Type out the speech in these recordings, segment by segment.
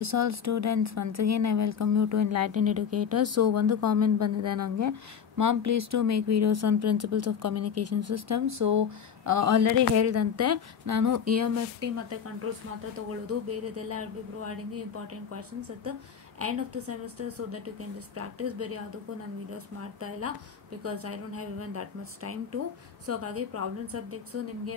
Yes, all students, once again I welcome you to Enlightened Educators. So ಒಂದು comment ಬಂದಿದೆ ನನಗೆ, mam please to make videos on principles of communication system. So already ಹೇಳಿದಂತೆ ನಾನು EMFT ಮತ್ತು controls ಮಾತ್ರ ತಗೊಳ್ಳೋದು, ಬೇರೆದೆಲ್ಲ I will be providing important questions at the end of the semester so that you can just practice. ಬೇರೆ ಯಾವುದಕ್ಕೂ ನಾನು videos ಮಾಡ್ತಾ ಇಲ್ಲ because I don't have even that much time to. So ಹಾಗಾಗಿ ಪ್ರಾಬ್ಲಮ್ ಸಬ್ಜೆಕ್ಟ್ಸು ನಿಮಗೆ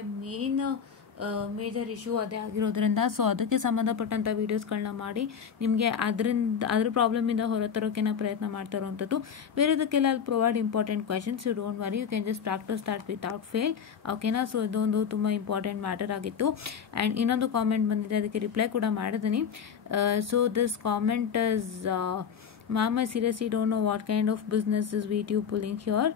major issue ಅದೇ ಆಗಿರೋದ್ರಿಂದ so ಅದಕ್ಕೆ ಸಂಬಂಧಪಟ್ಟಂಥ ವೀಡಿಯೋಸ್ಗಳನ್ನ ಮಾಡಿ ನಿಮಗೆ ಅದ್ರ ಪ್ರಾಬ್ಲಮಿಂದ ಹೊರತರೋಕೆ ನಾವು ಪ್ರಯತ್ನ ಮಾಡ್ತಾ ಇರೋವಂಥದ್ದು. ಬೇರೆದಕ್ಕೆಲ್ಲ ಅಲ್ಲಿ provide important questions. You don't worry, you can just practice that without fail. ಓಕೆನಾ? ಸೊ ಇದೊಂದು ತುಂಬ ಇಂಪಾರ್ಟೆಂಟ್ ಮ್ಯಾಟರ್ ಆಗಿತ್ತು. ಆ್ಯಂಡ್ ಇನ್ನೊಂದು ಕಾಮೆಂಟ್ ಬಂದಿದೆ, ಅದಕ್ಕೆ ರಿಪ್ಲೈ ಕೂಡ ಮಾಡಿದ್ದೀನಿ. So this comment is, ma'am, I seriously don't know what kind of business is VTU pulling here.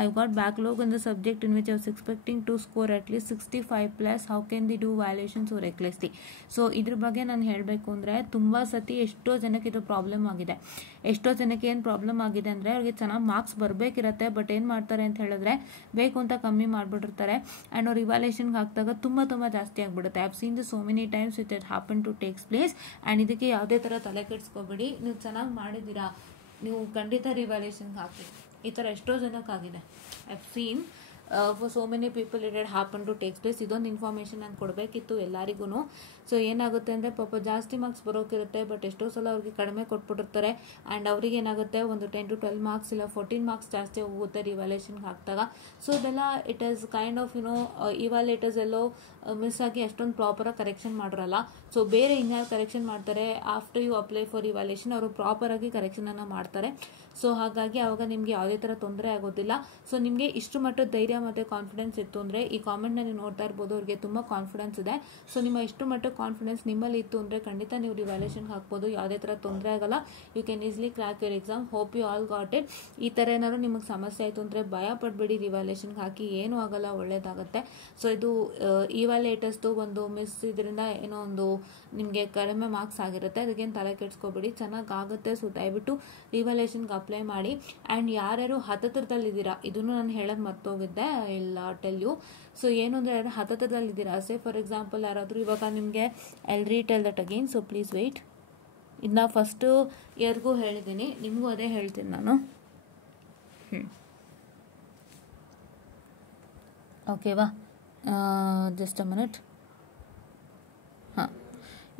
I've got backlog in the subject in which I was expecting to score at least 65 plus. How can they do violations so recklessly? So ಇದ್ರ ಬಗ್ಗೆ ನಾನು ಹೇಳಬೇಕು ಅಂದರೆ, ತುಂಬ ಸತಿ ಎಷ್ಟೋ ಜನಕ್ಕೆ ಇದು ಪ್ರಾಬ್ಲಮ್ ಆಗಿದೆ. ಎಷ್ಟೋ ಜನಕ್ಕೆ ಏನು ಪ್ರಾಬ್ಲಮ್ ಆಗಿದೆ ಅಂದರೆ, ಅವ್ರಿಗೆ ಚೆನ್ನಾಗಿ ಮಾರ್ಕ್ಸ್ ಬರಬೇಕಿರತ್ತೆ, ಬಟ್ ಏನು ಮಾಡ್ತಾರೆ ಅಂತ ಹೇಳಿದ್ರೆ ಬೇಕು ಅಂತ ಕಮ್ಮಿ ಮಾಡಿಬಿಟ್ಟಿರ್ತಾರೆ. ಆ್ಯಂಡ್ ಅವ್ರು ಇವ್ಯಾಲ್ಯೂಷನ್ಗೆ ಹಾಕಿದಾಗ ತುಂಬ ಜಾಸ್ತಿ ಆಗಿಬಿಡುತ್ತೆ. I have seen this so many times it happen to takes place. And ಇದಕ್ಕೆ ಯಾವುದೇ ಥರ ತಲೆ ಕೆಡಿಸ್ಕೋಬೇಡಿ. ನೀವು ಚೆನ್ನಾಗಿ ಮಾಡಿದ್ದೀರಾ, ನೀವು ಖಂಡಿತ ರಿವ್ಯಾಲ್ಯೂಷನ್ಗೆ ಹಾಕಿ. ಈ ಥರ ಎಷ್ಟೋ ಜನಕ್ಕಾಗಿದೆ. I have seen for so many people it happen to takes place. ಇದೊಂದು ಇನ್ಫಾರ್ಮೇಷನ್ ನಾನು ಕೊಡಬೇಕಿತ್ತು ಎಲ್ಲರಿಗೂ. ಸೊ ಏನಾಗುತ್ತೆ ಅಂದರೆ, ಪಾಪ ಜಾಸ್ತಿ ಮಾರ್ಕ್ಸ್ ಬರೋಕಿರುತ್ತೆ, ಬಟ್ ಎಷ್ಟೋ ಸಲ ಅವ್ರಿಗೆ ಕಡಿಮೆ ಕೊಟ್ಬಿಟ್ಟಿರ್ತಾರೆ. ಆ್ಯಂಡ್ ಅವ್ರಿಗೆ ಏನಾಗುತ್ತೆ, ಒಂದು 10 to 12 ಮಾರ್ಕ್ಸ್ ಇಲ್ಲ 14 ಮಾರ್ಕ್ಸ್ ಜಾಸ್ತಿ ಹೋಗುತ್ತೆ ರಿವ್ಯಾಲ್ಯೂಷನ್ಗೆ ಹಾಕಿದಾಗ. ಸೊ ಇದೆಲ್ಲ it is kind of evaluators ಎಲ್ಲೋ ಮಿಸ್ ಆಗಿ ಅಷ್ಟೊಂದು ಪ್ರಾಪರಾಗಿ ಕರೆಕ್ಷನ್ ಮಾಡಿರಲ್ಲ. ಸೊ ಬೇರೆ ಇನ್ಯಾರು ಕರೆಕ್ಷನ್ ಮಾಡ್ತಾರೆ, after you apply for evaluation ಅವರು ಪ್ರಾಪರಾಗಿ ಕರೆಕ್ಷನನ್ನು ಮಾಡ್ತಾರೆ. ಸೊ ಹಾಗಾಗಿ ಆವಾಗ ನಿಮಗೆ ಯಾವುದೇ ಥರ ತೊಂದರೆ ಆಗೋದಿಲ್ಲ. ಸೊ ನಿಮಗೆ ಇಷ್ಟು ಮಟ್ಟದ ಧೈರ್ಯ ಮತ್ತು ಕಾನ್ಫಿಡೆನ್ಸ್ ಇತ್ತು ಅಂದರೆ, ಈ ಕಾಮೆಂಟ್ನ ನೀವು ನೋಡ್ತಾ ಇರ್ಬೋದು, ಅವ್ರಿಗೆ ತುಂಬ ಕಾನ್ಫಿಡೆನ್ಸ್ ಇದೆ. ಸೊ ನಿಮ್ಮ ಇಷ್ಟು ಮಟ್ಟದ ಕಾನ್ಫಿಡೆನ್ಸ್ ನಿಮ್ಮಲ್ಲಿ ಇತ್ತು ಅಂದರೆ ಖಂಡಿತ ನೀವು ರಿವ್ಯಾಲ್ಯೂಷನ್ಗೆ ಹಾಕ್ಬೋದು, ಯಾವುದೇ ಥರ ತೊಂದರೆ ಆಗಲ್ಲ. You can easily crack your exam. Hope you all got it. ಈ ಥರ ಏನಾದ್ರು ನಿಮಗೆ ಸಮಸ್ಯೆ ಆಯಿತು ಅಂದರೆ ಭಯ ಪಡಬೇಡಿ, ರಿವ್ಯಾಲ್ಯೂಷನ್ಗೆ ಹಾಕಿ, ಏನೂ ಆಗಲ್ಲ, ಒಳ್ಳೇದಾಗುತ್ತೆ. ಸೊ ಇದು ಇವ್ಯಾಲ್ಯೂಟರ್ಸ್ದು ಒಂದು ಮಿಸ್, ಇದರಿಂದ ಏನೋ ಒಂದು ನಿಮಗೆ ಕಡಿಮೆ ಮಾರ್ಕ್ಸ್ ಆಗಿರುತ್ತೆ, ಅದಕ್ಕೇನು ತಲೆ ಕೆಡಿಸ್ಕೋಬೇಡಿ, ಚೆನ್ನಾಗಾಗುತ್ತೆ. ಸೊ ದಯವಿಟ್ಟು ರಿವ್ಯಾಲ್ಯೂಷನ್ಗೆ ಅಪ್ಲೈ ಮಾಡಿ. ಆ್ಯಂಡ್ ಯಾರ್ಯಾರು ಹತ್ತತ್ರದಲ್ಲಿದ್ದೀರಾ, ಇದನ್ನು ನಾನು ಹೇಳೋದು ಮರ್ತೋಗಿದ್ದೆ, ಇಲ್ಲ ಟೆಲ್ ಯು. ಸೊ ಏನು ಅಂದರೆ, ಯಾರು ಹತ್ತತ್ರದಲ್ಲಿದ್ದೀರಾ, ಸೇ ಫಾರ್ ಎಕ್ಸಾಂಪಲ್ ಯಾರಾದರೂ ಇವಾಗ ನಿಮಗೆ I will retail that again, so please weight. ಇದನ್ನ ಫಸ್ಟು ಇಯರ್ಗೂ ಹೇಳಿದ್ದೀನಿ, ನಿಮಗೂ ಅದೇ ಹೇಳ್ತೀನಿ ನಾನು. ಓಕೆವಾ, ಜಸ್ಟ್ ಅ ಮಿನಿಟ್. ಹಾಂ,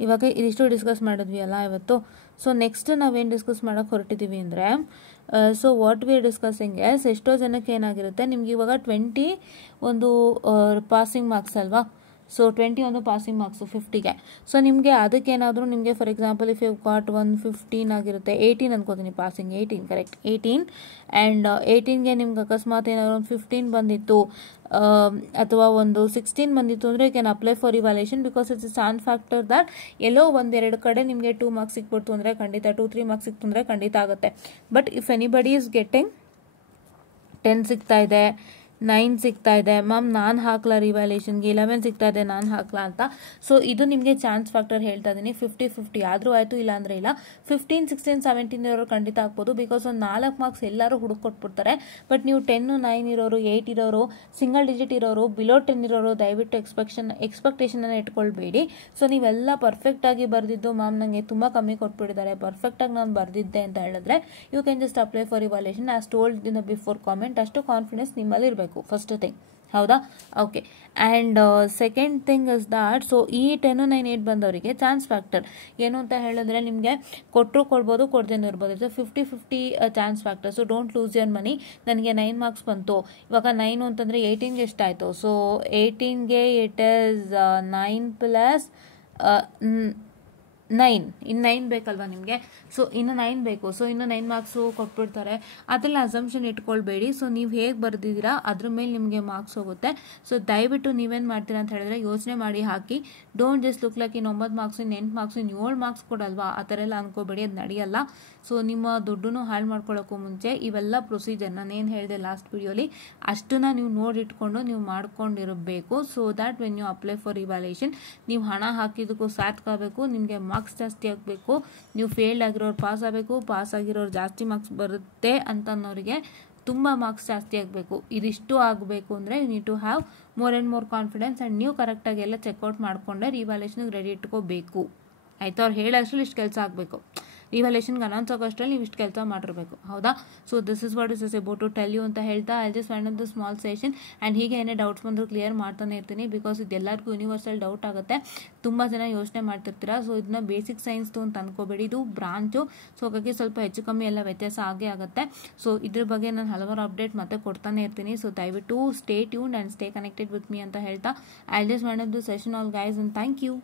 ಇವಾಗ ಇದಿಷ್ಟು ಡಿಸ್ಕಸ್ ಮಾಡಿದ್ವಿ ಅಲ್ಲ ಇವತ್ತು. ಸೊ ನೆಕ್ಸ್ಟ್ ನಾವೇನು ಡಿಸ್ಕಸ್ ಮಾಡೋಕ್ಕೆ ಹೊರಟಿದ್ದೀವಿ ಅಂದರೆ, so what we are discussing is, ಎಷ್ಟೋ ಜನಕ್ಕೆ ಏನಾಗಿರುತ್ತೆ, ನಿಮ್ಗೆ ಇವಾಗ 20 ಒಂದು ಪಾಸಿಂಗ್ ಮಾರ್ಕ್ಸ್ ಅಲ್ವಾ. ಸೊ 20 ಒಂದು ಪಾಸಿಂಗ್ ಮಾರ್ಕ್ಸು 50ಗೆ. ಸೊ ನಿಮಗೆ ಅದಕ್ಕೇನಾದರೂ ನಿಮಗೆ for example if you got 115 ಆಗಿರುತ್ತೆ, 18 ಅನ್ಕೋತೀನಿ, ಪಾಸಿಂಗ್ 18 ಕರೆಕ್ಟ್ 18. ಆ್ಯಂಡ್ 18ಗೆ ನಿಮ್ಗೆ ಅಕಸ್ಮಾತ್ ಏನಾದ್ರು ಒಂದು 15 ಬಂದಿತ್ತು ಅಥವಾ ಒಂದು 16 ಬಂದಿತ್ತು ಅಂದರೆ you can apply for evaluation because it's a chance factor that ಎಲ್ಲೋ ಒಂದೆರಡು ಕಡೆ ನಿಮಗೆ 2 ಮಾರ್ಕ್ಸ್ ಸಿಕ್ಬಿಡ್ತು ಅಂದರೆ ಖಂಡಿತ, 2-3 ಮಾರ್ಕ್ಸ್ ಸಿಕ್ತು ಅಂದರೆ ಖಂಡಿತ ಆಗುತ್ತೆ. But if anybody is getting 10 ಸಿಗ್ತಾ ಇದೆ, 9 ಸಿಗ್ತಾ ಇದೆ, ಮ್ಯಾಮ್ ನಾನು ಹಾಕ್ಲಾ ರಿವ್ಯಾಲ್ಯೂಷನ್ಗೆ, 11 ಸಿಗ್ತಾ ಇದೆ ನಾನು ಹಾಕ್ಲಾ ಅಂತ. ಸೊ ಇದು ನಿಮಗೆ ಚಾನ್ಸ್ ಫ್ಯಾಕ್ಟರ್ ಹೇಳ್ತಾ ಇದ್ದೀನಿ. 50-50 ಆದರೂ ಆಯಿತು, ಇಲ್ಲ ಅಂದರೆ ಇಲ್ಲ. 15, 16, 17 ಇರೋರು ಖಂಡಿತ ಹಾಕ್ಬೋದು ಬಿಕಾಸ್ ಒಂದು 4 ಮಾರ್ಕ್ಸ್ ಎಲ್ಲರೂ ಹುಡುಕೊಟ್ಬಿಡ್ತಾರೆ. ಬಟ್ ನೀವು 10, 9 ಇರೋರು, 8 ಇರೋರು, ಸಿಂಗಲ್ ಡಿಜಿಟ್ ಇರೋರು, ಬಿಲೋ 10 ಇರೋರು ದಯವಿಟ್ಟು ಎಕ್ಸ್ಪೆಕ್ಟೇಷನನ್ನು ಇಟ್ಕೊಳ್ಬೇಡಿ. ಸೊ ನೀವೆಲ್ಲ ಪರ್ಫೆಕ್ಟಾಗಿ ಬರೆದಿದ್ದು, ಮ್ಯಾಮ್ ನನಗೆ ತುಂಬ ಕಮ್ಮಿ ಕೊಟ್ಬಿಟ್ಟಿದ್ದಾರೆ, ಪರ್ಫೆಕ್ಟಾಗಿ ನಾನು ಬರೆದಿದ್ದೆ ಅಂತ ಹೇಳಿದ್ರೆ you can just apply for evaluation as told in the before comment. ಅಷ್ಟು ಕಾನ್ಫಿಡೆನ್ಸ್ ನಿಮ್ಮಲ್ಲಿ ಇರಬೇಕು, ಫಸ್ಟ್ ಥಿಂಗ್. ಹೌದಾ? Okay. And second thing is that, so ಈ 10, 9, 8 ಬಂದವರಿಗೆ ಚಾನ್ಸ್ ಫ್ಯಾಕ್ಟರ್ ಏನು ಅಂತ ಹೇಳಿದ್ರೆ, ನಿಮಗೆ ಕೊಟ್ಟರು ಕೊಡ್ಬೋದು, ಕೊಡ್ದೇನೂ ಇರ್ಬೋದು. It's 50-50 chance factor. So don't lose your money. ನನಗೆ 9 ಮಾರ್ಕ್ಸ್ ಬಂತು, ಇವಾಗ 9 ಅಂತಂದರೆ 18ಗೆ ಎಷ್ಟಾಯಿತು? ಸೊ 18ಗೆ ಇಟ್ ಈಸ್ 9 ಪ್ಲಸ್ 9, ಇನ್ನು 9 ಬೇಕಲ್ವಾ ನಿಮಗೆ? ಸೊ ಇನ್ನು 9 ಬೇಕು. ಸೊ ಇನ್ನು 9 ಮಾರ್ಕ್ಸು ಕೊಟ್ಬಿಡ್ತಾರೆ. ಅದೆಲ್ಲ ಅಸಂಪ್ಷನ್ ಇಟ್ಕೊಳ್ಬೇಡಿ. ಸೊ ನೀವು ಹೇಗೆ ಬರೆದಿದ್ದೀರಾ ಅದ್ರ ಮೇಲೆ ನಿಮಗೆ ಮಾರ್ಕ್ಸ್ ಹೋಗುತ್ತೆ. ಸೊ ದಯವಿಟ್ಟು ನೀವೇನು ಮಾಡ್ತೀರಾ ಅಂತ ಹೇಳಿದ್ರೆ ಯೋಚನೆ ಮಾಡಿ ಹಾಕಿ. ಡೋಂಟ್ ಜಸ್ಟ್ ಲುಕ್ ಲೈಕ್ ಇನ್ನು 9 ಮಾರ್ಕ್ಸ್, ಇನ್ನು 8 ಮಾರ್ಕ್ಸ್, ಇನ್ನು 7 ಮಾರ್ಕ್ಸ್ ಕೊಡಲ್ವಾ, ಆ ಥರ ಎಲ್ಲ ಅನ್ಕೋಬೇಡಿ, ಅದು ನಡೆಯಲ್ಲ. ಸೊ ನಿಮ್ಮ ದುಡ್ಡನ್ನು ಹಾಳು ಮಾಡ್ಕೊಳ್ಳೋಕ್ಕೂ ಮುಂಚೆ ಇವೆಲ್ಲ ಪ್ರೊಸೀಜರ್ ನಾನೇನು ಹೇಳಿದೆ ಲಾಸ್ಟ್ ವಿಡಿಯೋಲಿ ಅಷ್ಟನ್ನು ನೀವು ನೋಡಿಟ್ಕೊಂಡು ನೀವು ಮಾಡ್ಕೊಂಡಿರಬೇಕು. So that when you apply for evaluation ನೀವು ಹಣ ಹಾಕಿದ್ದಕ್ಕೂ ಸಾರ್ಥಕ ಆಗಬೇಕು, ನಿಮಗೆ ಮಾರ್ಕ್ಸ್ ಜಾಸ್ತಿ ಆಗಬೇಕು, ನೀವು ಫೇಲ್ಡ್ ಆಗಿರೋರು ಪಾಸ್ ಆಗಬೇಕು, ಪಾಸ್ ಆಗಿರೋರು ಜಾಸ್ತಿ ಮಾರ್ಕ್ಸ್ ಬರುತ್ತೆ ಅಂತನ್ನೋರಿಗೆ ತುಂಬ ಮಾರ್ಕ್ಸ್ ಜಾಸ್ತಿ ಆಗಬೇಕು. ಇದಿಷ್ಟು ಆಗಬೇಕು ಅಂದರೆ you need to have more and more confidence. And ನೀವು ಕರೆಕ್ಟಾಗಿ ಎಲ್ಲ ಚೆಕ್ಔಟ್ ಮಾಡಿಕೊಂಡೆ ರಿವ್ಯಾಲ್ಯೂಷನ್ಗೆ ರೆಡಿ ಇಟ್ಕೋಬೇಕು. ಆಯಿತು. ಅವ್ರು ಹೇಳೋಷ್ಟ್ರಲ್ಲಿ ಇಷ್ಟು ಕೆಲಸ ಆಗಬೇಕು, ರಿವಲ್ಯೂಷನ್ಗೆ ಅನೌನ್ಸ್ ಆಗೋಷ್ಟರಲ್ಲಿ ನೀವು ಇಷ್ಟು ಕೆಲಸ ಮಾಡಿರಬೇಕು, ಹೌದಾ. So this is what is about to tell you ಅಂತ ಹೇಳ್ತಾ I just wind up the small session. And ಹೀಗೆ ಏನೇ ಡೌಟ್ಸ್ ಬಂದರೂ ಕ್ಲಿಯರ್ ಮಾಡ್ತಾನೆ ಇರ್ತೀನಿ, ಬಿಕಾಸ್ ಇದೆಲ್ಲರಿಗೂ ಯೂನಿವರ್ಸಲ್ ಡೌಟ್ ಆಗುತ್ತೆ. ತುಂಬ ಜನ ಯೋಚನೆ ಮಾಡ್ತಿರ್ತೀರಾ. ಸೊ ಇದನ್ನ ಬೇಸಿಕ್ ಸೈನ್ಸ್ದು ಅಂತ ಅನ್ಕೋಬೇಡಿ, ಇದು ಬ್ರಾಂಚು. ಸೊ ಹಾಗಾಗಿ ಸ್ವಲ್ಪ ಹೆಚ್ಚು ಕಮ್ಮಿ ಎಲ್ಲ ವ್ಯತ್ಯಾಸ ಆಗೇ ಆಗುತ್ತೆ. ಸೊ ಇದ್ರ ಬಗ್ಗೆ ನಾನು ಹಲವಾರು ಅಪ್ಡೇಟ್ ಮತ್ತೆ ಕೊಡ್ತಾನೆ ಇರ್ತೀನಿ. ಸೊ ದಯವಿಟ್ಟು stay tuned and stay connected with me ಅಂತ ಹೇಳ್ತಾ I just wind up the session all guys, and thank you.